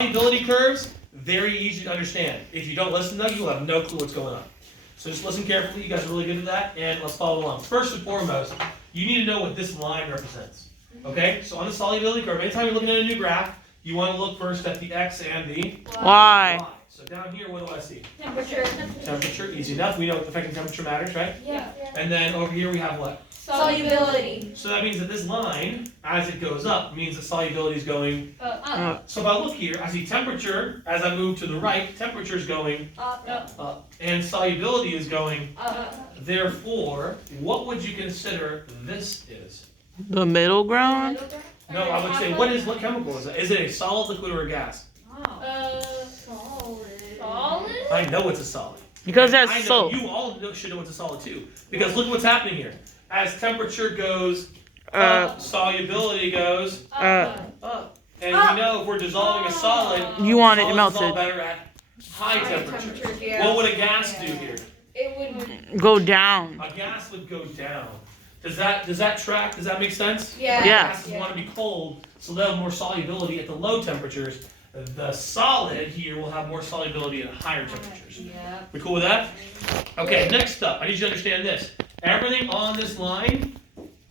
Solubility curves, very easy to understand. If you don't listen to them, you'll have no clue what's going on. So just listen carefully. You guys are really good at that, and let's follow along. First and foremost, you need to know what this line represents. Okay? So on the solubility curve, anytime you're looking at a new graph, you want to look first at the x and the y. So down here, what do I see? Temperature. Temperature, easy enough. We know affecting temperature matters, right? Yeah. And then over here we have what? Solubility. So that means that this line, as it goes up, means that solubility is going Up. So if I look here, I see temperature, as I move to the right, temperature is going Up. and solubility is going. Up. Therefore, what would you consider this is? The middle ground? No, I would say, what chemical is it? Is it a solid, liquid, or a gas? Solid. Solid? I know it's a solid. Because I that's know salt. you all should know it's a solid too. Because look what's happening here. As temperature goes up, solubility goes up. And we know if we're dissolving a solid, You want it solids melted. dissolve better at high temperature. Yeah. What would a gas do here? It would. Go down. A gas would go down. Does that track? Does that make sense? Yeah. Yeah. Gases want to be cold, so they'll have more solubility at the low temperatures. The solid here will have more solubility at higher temperatures. Yeah. We cool with that? Okay, next up, I need you to understand this. Everything on this line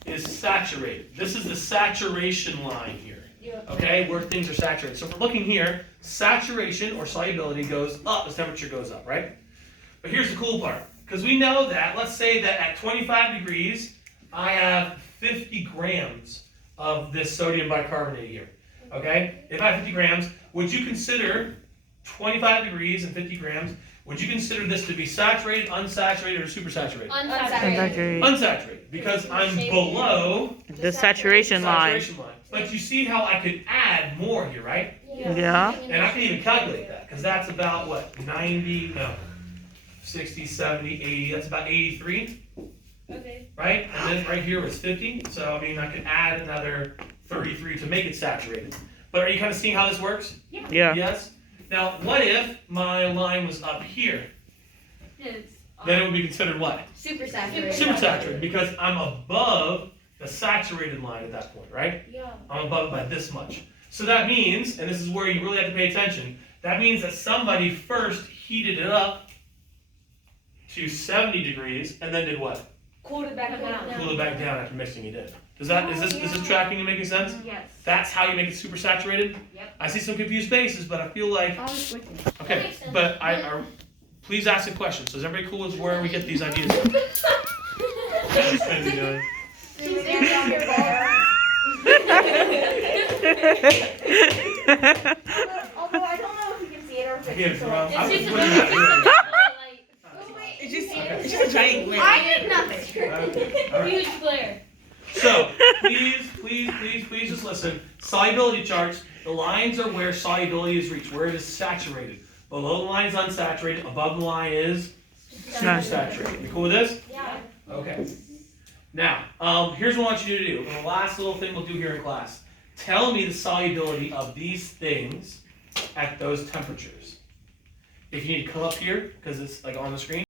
is saturated. This is the saturation line here. Okay, where things are saturated. So if we're looking here, saturation or solubility goes up as temperature goes up, right? But here's the cool part. Because we know that, let's say that at 25 degrees, I have 50 grams of this sodium bicarbonate here. Okay? If I have 50 grams, would you consider 25 degrees and 50 grams, would you consider this to be saturated, unsaturated, or supersaturated? Unsaturated. Unsaturated, because I'm below The saturation line. saturation line. But you see how I could add more here, right? Yeah. And I can even calculate that, because that's about what, 60, 70, 80, that's about 83, Okay. right? And then right here was 50, so I mean I could add another 33 to make it saturated. But are you kind of seeing how this works? Yeah. Yes? Now, what if my line was up here? Then it would be considered what? Super saturated. Supersaturated, because I'm above the saturated line at that point, right? Yeah. I'm above it by this much. So that means, and this is where you really have to pay attention, that means that somebody first heated it up to 70 degrees and then did what? Cooled it back down. Cool it back down after mixing it in. Is this tracking and making sense? Yes. That's how you make it super saturated? Yep. I see some confused faces, but I feel like okay. But I please ask a question. So is everybody cool with where we get these ideas from? She's standing on your bar. Although I don't know if you can see it or if Again, it's I'm just putting that here. It's just a giant glare. I did nothing. Okay, all right. Huge glare. So please just listen. Solubility charts, the lines are where solubility is reached, where it is saturated. Below the line is unsaturated, above the line is supersaturated. You cool with this? Yeah. Okay. Now, here's what I want you to do. And the last little thing we'll do here in class. Tell me the solubility of these things at those temperatures. If you need to come up here, because it's like on the screen.